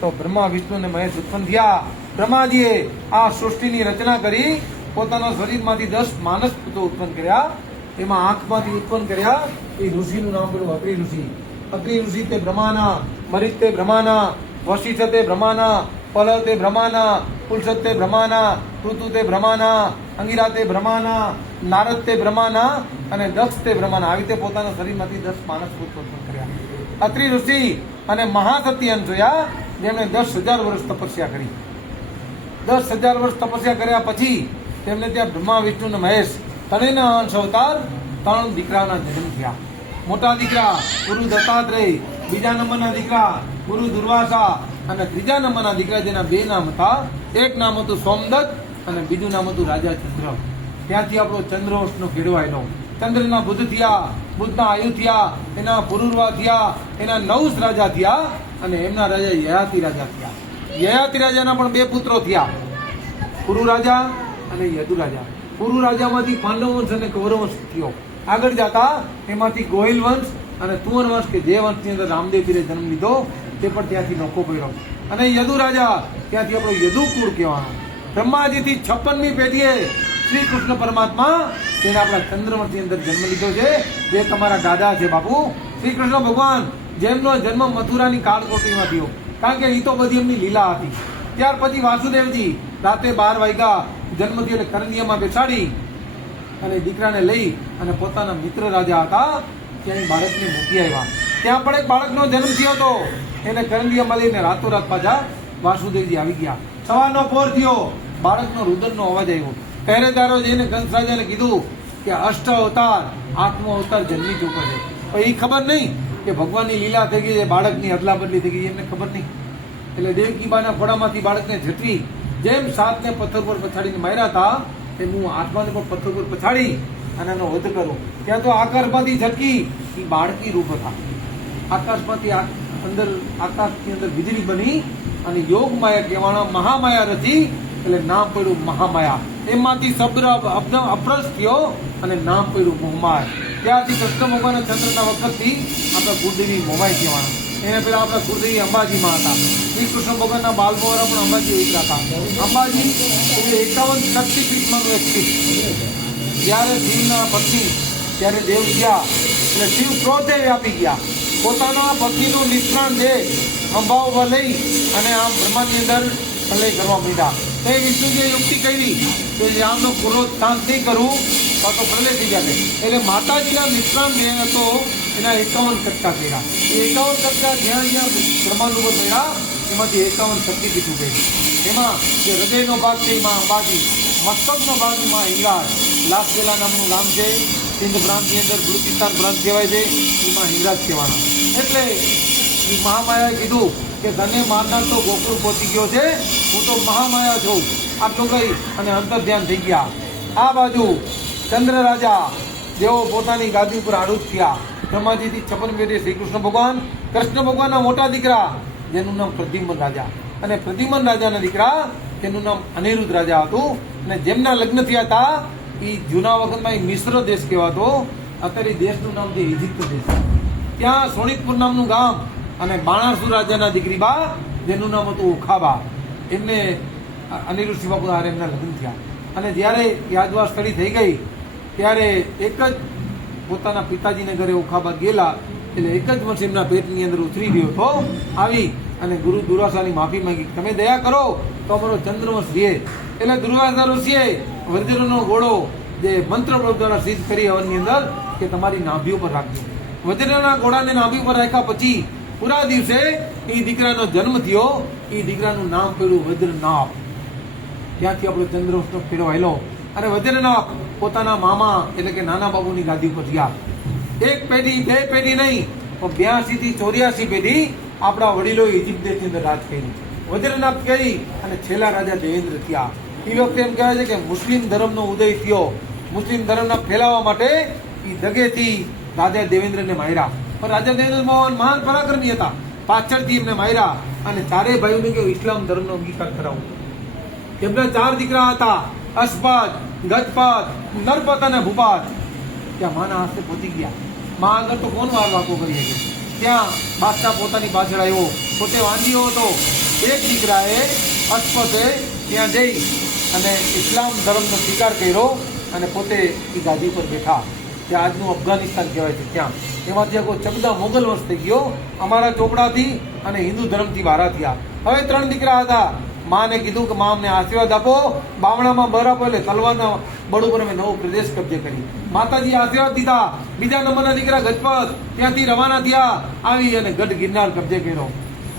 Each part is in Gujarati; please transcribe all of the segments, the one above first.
તો બ્રહ્મા વિષ્ણુ અને મહેશ ઉત્પન્ન થયા. બ્રહ્માજીએ આ સૃષ્ટિની રચના કરી, પોતાના શરીરમાંથી 10 માનસ પુત્રો ઉત્પન્ન કર્યા. એમાં આંખમાંથી ઉત્પન્ન કર્યા એ ઋષિનું નામ પેલું અત્રિ ઋષિ. અત્રિ ઋષિ તે બ્રહ્માના, મરિત તે બ્રહ્માના, વશિષ્ઠ તે બ્રહ્માના, પલ તે બ્રહ્માના, પુલસત તે બ્રહ્માના, ઋતુ તે બ્રહ્માના, અંગિરા તે બ્રહ્માના, નારદ તે બ્રહ્માના અને દક્ષ તે બ્રહ્માના. આવી રીતે પોતાના શરીરમાંથી 10 માનસ પુત્રો ઉત્પન્ન કર્યા. અત્રિ ઋષિ અને મહાસતી અંશ જોયા, જેમણે 10,000 વર્ષ તપસ્યા કરી. 10,000 વર્ષ તપસ્યા કર્યા પછી તેમને ત્યાં બ્રહ્મા વિષ્ણુ અને મહેશ ત્રણેયના અંશ અવતાર 3 દીકરાના જન્મ થયા. મોટા દીકરા ગુરુ દત્તાત્રેય, બીજા નંબરના દીકરા ગુરુ દુર્વાસા અને ત્રીજા નંબરના દીકરા જેના 2 નામ હતા. એક નામ હતું સોમદત્ત અને બીજું નામ હતું રાજા ચંદ્ર. ત્યાંથી આપણો ચંદ્રવંશનો કેળવાયેલો. ચંદ્રના બુદ્ધ થયા, બુદ્ધના આયુ થયા, એના પુરુરવા થયા, એના 9 રાજા થયા અને એમના રાજા યયાતિ રાજા થયા. યયાતિ રાજાના પણ 2 પુત્રો થયા, પુરુ રાજા અને યદુ રાજા. પુરુ રાજામાંથી પાંડવ વંશ અને કૌરવ વંશ થયો. આગળ જતા એમાંથી ગોહિલ વંશ અને તુવર વંશ કે જે વંશની અંદર રામદેવ પીરે જન્મ લીધો તે પણ ત્યાંથી નોખો પડ્યો. અને યદુ રાજા ત્યાંથી આપણો યદુ કુળ કહેવાનો. બ્રહ્માજીથી 56મી પેઢીએ શ્રી કૃષ્ણ પરમાત્મા તેને આપણા ચંદ્રવંશની અંદર જન્મ લીધો છે, જે તમારા દાદા છે બાપુ. શ્રી કૃષ્ણ ભગવાન જેમનો જન્મ મથુરાની કાળકોટડીમાં થયો, કારણ કે એ તો બધી એમની લીલા હતી. ત્યાર પછી વાસુદેવજી રાતે 12 વાગ્યા જન્મથી એટલે કરંદિયામાં બેસાડી અને દીકરાને લઈ અને પોતાના મિત્ર રાજા હતા ત્યાં બાળકને મૂકી આવ્યા. ત્યાં પણ એક બાળકનો જન્મ થયો હતો. એને કરંદિયામાં લઈને રાતોરાત પાછા વાસુદેવજી આવી ગયા. સવારનો પોર થયો, બાળકનો રુદનનો અવાજ આવ્યો. પહેરેદારો જઈને કંસ રાજાને કીધું કે 8 અવતાર 8મો અવતાર જન્મી ચૂક્યો છે. પણ એ ખબર નહીં કે ભગવાનની લીલા થઈ ગઈ છે, બાળકની અદલા બદલી થઈ ગઈ, એમને ખબર નહીં. એટલે દેવકીબાના ખોડામાંથી બાળકને ઝટવી, જેમ 7ને પથ્થર પર પછાડીને માર્યા હતા તેમ હું 8માને પણ પથ્થર પર પછાડી અને એનો વધ કરું. ત્યાં તો આકાશમાંથી ઝટકી એ બાળકી રૂપ હતા. આકાશમાંથી અંદર આકાશની અંદર વીજળી બની અને યોગ માયા કહેવાના મહામાયા રચી એટલે નામ પડ્યું મહામાયા. એમાંથી શબ્દ અપ્રસ થયો અને નામ પડ્યું મોહમાય. ત્યારથી કૃષ્ણ ભગવાનના ચંદ્રના વખતથી આપણા કુળદેવી મોમાઈ કહેવાના. એને પેલા આપણા કુળદેવી અંબાજીમાં હતા. શ્રી કૃષ્ણ ભગવાનના બાલમોહરા પણ અંબાજી ઉતરા હતા. અંબાજી એટલે 51 શક્તિપીઠમાંનું એક પીઠ. જ્યારે શિવના પત્ની ત્યારે દેવ ગયા એટલે શિવ ક્રોધે વ્યાપી ગયા. પોતાના પત્નીનું નિષ્ણાંત જે અંબાઓ લઈ અને આમ બ્રહ્માંડની અંદર પ્રલય કરવા માંડ્યા. તે વિષ્ણુજીએ યુક્તિ કરી કે આમનો ક્રોધ શાંત નહીં કરવું તો પ્રલય થઈ જાય. એટલે માતાજીના નિષ્ણાંત જે હતો એના 51 કટકા કર્યા. એ 51 કટકા જ્યાં જ્યાં બ્રહ્માંડ ઉપર મળ્યા એમાંથી 51 શક્તિપીઠ ઉભેલી. એમાં જે હૃદયનો ભાગ છે એમાં અંબાજી, મસ્તકનો ભાગ એમાં હિંગળાજ, લાસવેલા નામનું ગામ છે, સિંધ પ્રાંતની અંદર બલુચિસ્તાન પ્રાંત કહેવાય છે, એમાં હિંગળાજ કહેવાના. એટલે એ મહામાયાએ કીધું કે તને મારનાર તો ગોકુળ પહોંચી ગયો છે, હું તો મહામાયા છું. આટલું કહી અને અંતર ધ્યાન થઈ ગયા. આ બાજુ ચંદ્ર રાજા જેઓ પોતાની ગાદી ઉપર આરૂઢ થયા. બ્રહ્માજીથી 56 પેઢી શ્રી કૃષ્ણ ભગવાન, કૃષ્ણ ભગવાનના મોટા દીકરા જેનું નામ પ્રદ્યુમ્ન રાજા, અને પ્રદ્યુમ્ન રાજાના દીકરા તેનું નામ અનિરુદ્ધ રાજા હતું. અને જેમના લગ્ન થયા હતા એ જૂના વખતમાં એ મિશ્ર દેશ કહેવાતો. અત્યારે દેશનું નામ છે ઇજિપ્ત દેશ. ત્યાં સોનિતપુર નામનું ગામ અને બાણાસુર રાજાના દીકરી બા જેનું નામ હતું ઓખાબા, એમને અનિરુદ્ધ શિવાપુ હારે એમના લગ્ન થયા. અને જ્યારે યાદવાર સ્થળી થઈ ગઈ ત્યારે એક જ પોતાના પિતાજીને ઘરે ઓખાબા ગયેલા એટલે એક જ વર્ષ એમના પેટની અંદર ઉતરી ગયો તો આવી અને ગુરુ દુર્વાસાની માફી માંગી, તમે દયા કરો તો અમારો ચંદ્રવંશ રહે. એટલે દુર્વાસા ઋષિએ વજ્રનો ઘોડો જે મંત્ર દ્વારા સિદ્ધ કરી હવનની અંદર કે તમારી નાભી ઉપર રાખજો. વજ્રના ઘોડાને નાભી ઉપર રાખ્યા પછી પૂરા દિવસે એ દીકરાનો જન્મ થયો. એ દીકરાનું નામ પડ્યું વજ્રનાભ. ત્યાંથી આપણો ચંદ્રવંશનો ફેરો આવેલો. અને વજ્રનાભ પોતાના મામા એટલે કે નાના બાબુની ગાદી ઉપર ગયા. 1 પેઢી 2 પેઢી નહીં પણ 82 થી 84 પેઢી આપણા વડીલો ઇજિપ્ત દેશની અંદર રાજ કર્યું. વજ્રનાભ કરી અને છેલ્લા રાજા દેવેન્દ્ર થયા. એ વખતે એમ કહેવાય છે કે મુસ્લિમ ધર્મનો ઉદય થયો. મુસ્લિમ ધર્મના ફેલાવવા માટે એ દગેથી રાજા દેવેન્દ્રને માર્યા. પણ રાજા દેવેન્દ્ર મહાન પરાક્રમી હતા. પાછળથી એમને માર્યા અને 4 ભાઈઓને કે ઇસ્લામ ધર્મનો અંગીકાર કરાવો. એમના 4 દીકરા હતા, અશ્પાદ, ગજપાદ, નરપત અને ભૂપાદ. ત્યાં માના હાથે પહોંચી ગયા. માં આગળ તો કોણ વાર વાતો કરી શકે. ત્યાં બાદશાહ પોતાની પાછળ આવ્યો, પોતે વાંધ્યો હતો. એક દીકરાએ અશફતે ત્યાં જઈ અને ઇસ્લામ ધર્મનો સ્વીકાર કર્યો અને પોતે એ ગાદી પર બેઠા. ત્યાં આજનું અફઘાનિસ્તાન કહેવાય છે ત્યાં. એમાંથી આખો ચગદા મોગલ વંશ થઈ ગયો અમારા ચોપડાથી અને હિન્દુ ધર્મથી વારા થયા. હવે 3 દીકરા હતા. માને કીધું કે માં અમને આશીર્વાદ આપો. બામણામાં બરાબર એટલે તલવારના બળ ઉપર અમે નવો પ્રદેશ કબજે કરી. માતાજી આશીર્વાદ દીધા. બીજા નંબરના દીકરા ગજપત ત્યાંથી રવાના થયા. આવી અને ગઢ ગિરનાર કબજે કર્યો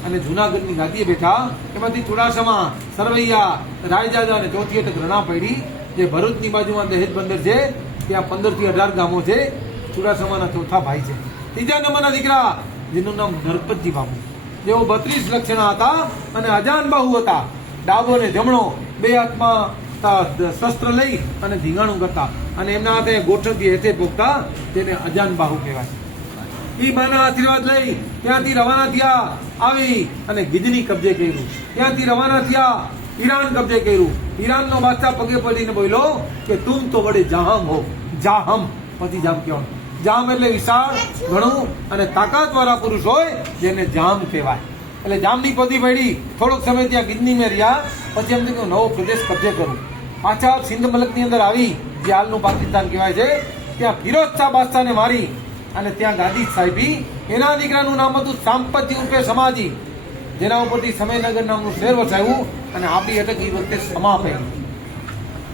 અને જુનાગઢની ગાદીએ બેઠા. એમાંથી ચુડાસમા, સરવૈયા, રાયજાદા અને ચોથી અટક રણા પડી. જે ભરૂચની બાજુમાં દહેજ બંદર છે ત્યાં 15 થી 18 ગામો છે. ચુડાસમાના ચોથા ભાઈ છે. ત્રીજા નંબરના દીકરા જેનું નામ નરપતજી બાપુ, જેઓ 32 લક્ષણા હતા અને અજાન બાહુ હતા. ડાબો ને જમણો બે હાથમાં શસ્ત્ર લઈ અને ધીંગાણું કરતા અને એમના હાથે ગોઠણથી હેઠે પોકતા, તેને અજાન બાહુ કહેવાય. ઈ માના આશીર્વાદ લઈ ત્યાંથી રવાના થયા. આવી અને ગિજની કબજે કર્યું. ત્યાંથી રવાના થયા. ઈરાન કબજે કર્યું. ઈરાનનો બાદશાહ પગે પડીને બોલ્યો કે તુમ તો બડે જાહમ હો. જાહમ પછી જામ કહેવાનું. જામ એટલે વિશાળ, ઘણું અને તાકાતવાળા પુરુષ હોય જેને જામ કહેવાય. એટલે જામની પદી પડી. થોડોક સમય ત્યાં ગિજની મેં રહ્યા. પછી એમ થયું નવો પ્રદેશ કબજે કરું. પાછા સિંધ મલકની અંદર આવી, જે હાલનું પાકિસ્તાન કહેવાય છે. ત્યાં ફિરોજ શાહ બાદશાહને મારી અને ત્યાં ગાદી સાહેબી. એના દીકરાનું નામ હતું સાંપતી ઉર્ફે સમાજી, જેના ઉપરથી સમયનગર નામનું શહેર વસાવ્યું અને આપણી અટક એ વખતે સમા પડી.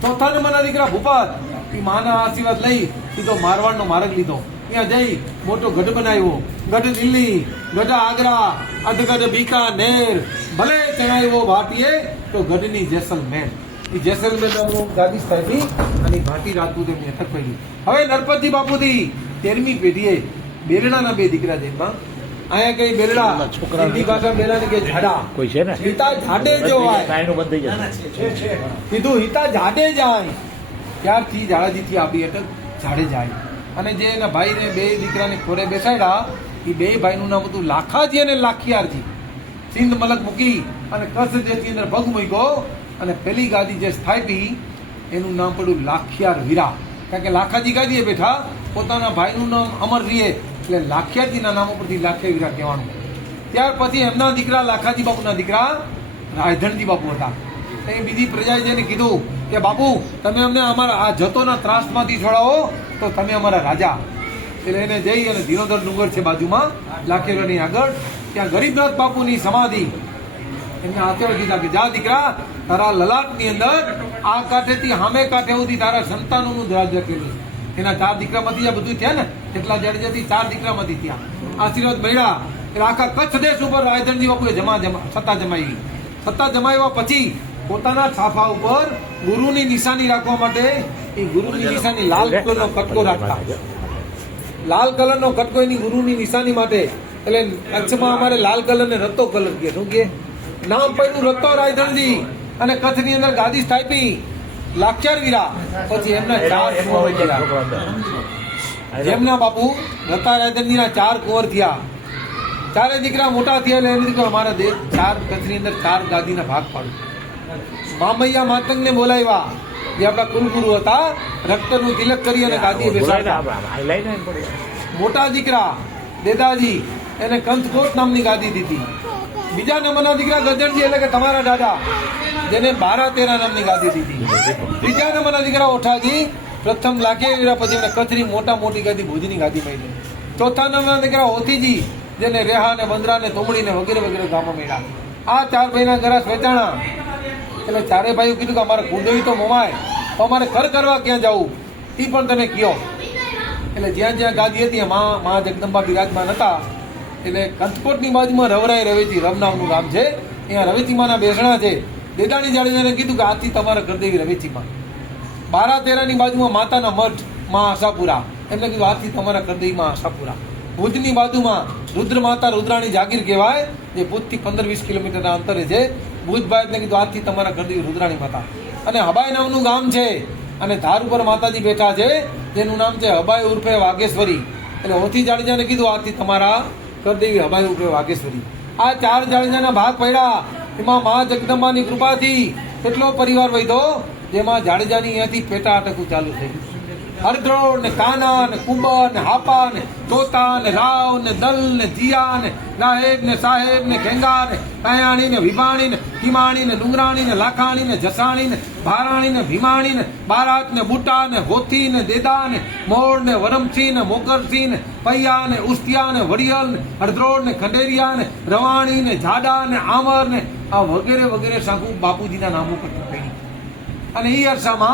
ચોથા નંબરના દીકરા ભૂપત, એ માના આશીર્વાદ લઈ સીધો મારવાડનો માર્ગ લીધો. ત્યાં જઈ મોટો ગઢ બનાવ્યો. ગઢ દિલ્હી, ગઢ આગ્રા, અધગઢ બીકાનેર, ભલે ચણાવ્યો ભાટીએ તો ગઢની જેસલમેર. એ જેસલમેર નામનું ગાદી સ્થાપી અને ભાટી રાજપૂત એમની અટક પડી. હવે નરપતજી બાપુથી 13મી પેઢીએ બેરડાના 2 દીકરા જન્મા. અહીંયા કઈ બેરડા, હિન્દી ભાષા બેરડા કે ઝાડા, કોઈ છે ને હિતા ઝાડે જો કીધું હિતા ઝાડે જાય. ત્યારથી ઝાડાજીથી આપી અટક ઝાડે જાય. અને જે એના ભાઈને 2 દીકરાને ખોરે બેસાડ્યા, એ 2 ભાઈનું નામ હતું લાખાજી અને લાખિયારજી. સિંધ મલક મૂકી અને કચ્છ જેથી અંદર પગ મૂક્યો અને પેલી ગાદી જે સ્થાપી એનું નામ પડ્યું લાખિયાર વીરા. કારણ કે લાખાજી ગાદીએ બેઠા, પોતાના ભાઈનું નામ અમર રીએ એટલે લાખિયાજીના નામ ઉપરથી લાખિયા વીરા કહેવાનું. ત્યાર પછી એમના દીકરા લાખાજી બાપુના દીકરા રાયધણજી બાપુ હતા. એ બીજી પ્રજાએ જેને કીધું કે બાપુ તમે અમને અમારા આ જતોના ત્રાસમાંથી છોડાવો તો તમે અમારા રાજા. એટલે એને જઈ અને ધીરોધર ડુંગર છે બાજુમાં લાખેરની આગળ, ત્યાં ગરીબનાથ બાપુની સમાધિ. એમને આશીર્વાદ દીધા કે જા દીકરા, તારા લલાટની અંદર આ કાંઠેથી સામે કાંઠે સુધી તારા સંતાનોનું રાજ્ય કર્યું. એના 4 દીકરામાંથી આ બધું થયા ને, એટલા જાડેજાથી 4 દીકરામાંથી થયા. આશીર્વાદ મળ્યા એટલે આખા કચ્છ દેશ ઉપર રાયધણજી બાપુએ સત્તા જમાવી. સત્તા જમાવ્યા પછી પોતાના છાપા ઉપર ગુરુની નિશાની રાખવા માટે એ ગુરુની નિશાની લાલ કલરનો કટકો રાખતા. લાલ કલરનો કટકો એની ગુરુની નિશાની માટે. એટલે કચ્છમાં અમારે લાલ કલર ને રત્તો કલર કહે. શું કહે? નામ પડ્યું રત્તો રાયધણજી. અને કચ્છની અંદર ગાદી સ્થાપી લાખિયાર વીરા. પછી એમના 4 કુંવર થયા. જેમના બાપુ રત્તા રાયધણજીના 4 કુંવર થયા. 4 દીકરા મોટા થયા. એટલે એમ દીકરો અમારા દેશ 4 કચ્છની અંદર 4 ગાદીના ભાગ પાડ્યું. મામૈયા માતંગને બોલાવ્યા, જે આપણા કુલગુરુ હતા. રક્તનું તિલક કરી અને ગાદીએ બેસાડ્યા. મોટા દીકરા દેદાજી, એને કંથકોટ નામની ગાદી દીધી. બીજા નંબરના દીકરા ગજરજી એટલે કે તમારા દાદા, જેને 12-13 નામની ગાદી દીધી. ત્રીજા નંબરના દીકરા ઓઠાજી, પ્રથમ લાખે વીરા, પછી એમને કચ્છની મોટી ગાદી ભુજની ગાદી મળી. ચોથા નંબરના દીકરા હોતીજી, જેને રેહા ને બંદરા ને તોમડી ને વગેરે વગેરે ગામો મળ્યા. આ 4 ભાઈના ઘરા વેચાણા. એટલે 4 ભાઈઓ કીધું કે અમારે કુંડળી તો મોમાય, તો અમારે ઘર કરવા ક્યાં જવું એ પણ તમે કયો. એટલે જ્યાં જ્યાં ગાદી હતી મા જગદંબા બિરાજમાન હતા. એટલે કંથકોટની બાજુમાં રવરાય રવેચી રમ નામનું ગામ છે. અહીંયા રવેચીમાના બેસણા છે. દેદાણી જાડેજાને કીધું કે આજથી તમારા કરદેવી રવેચીમાં. 12-13ની બાજુમાં માતાના મઠ માં આશાપુરા, એમને કીધું આજથી તમારા કરદેવીમાં આશાપુરા. ભુજની બાજુમાં રુદ્ર માતા રુદ્રાણી જાગીર કહેવાય, જે ભુજથી 15-20 કિલોમીટરના અંતરે છે. ભુજ ભાઈને કીધું આજથી તમારા કરદેવી રુદ્રાણી માતા. અને હબાઈ નામનું ગામ છે અને ધાર ઉપર માતાજી બેઠા છે, જેનું નામ છે હબાઈ ઉર્ફે વાઘેશ્વરી. એટલે હોથી જાડેજાને કીધું આજથી તમારા કરદેવી હબાઈ ઉર્ફે વાઘેશ્વરી. આ 4 જાડેજાના ભાગ પડ્યા. એમાં મા જગદંબાની કૃપાથી એટલો પરિવાર વધ્યો, જેમાં જાડેજાની અહીંયાથી પેટા અટકું ચાલુ થયું. હરદ્રોળ ને કાના ને કુંબર ને હાપા ને તોતા ને રાવ ને દલ ને જીયા ને સાહેબ ને ખેંગા ને કાયાણી ને વિભાણી ને કિમાણી ને ડુંગરાણી ને લાખાણી ને જસાણી ને ભારાણી ને ભીમાણી ને બારાત ને બુટા ને હોથી ને દેદા ને મોર ને વરમસી ને મોકરસી ને પૈયા ને ઉસ્તિયા ને વડિયલ ને હરદ્રોળ ને ખંડેરિયા ને રવાણી ને જાડા ને આમર ને આ વગેરે વગેરે સાકુ બાપુજીના નામો પર ચૂંટાઈ અને એ અરસામાં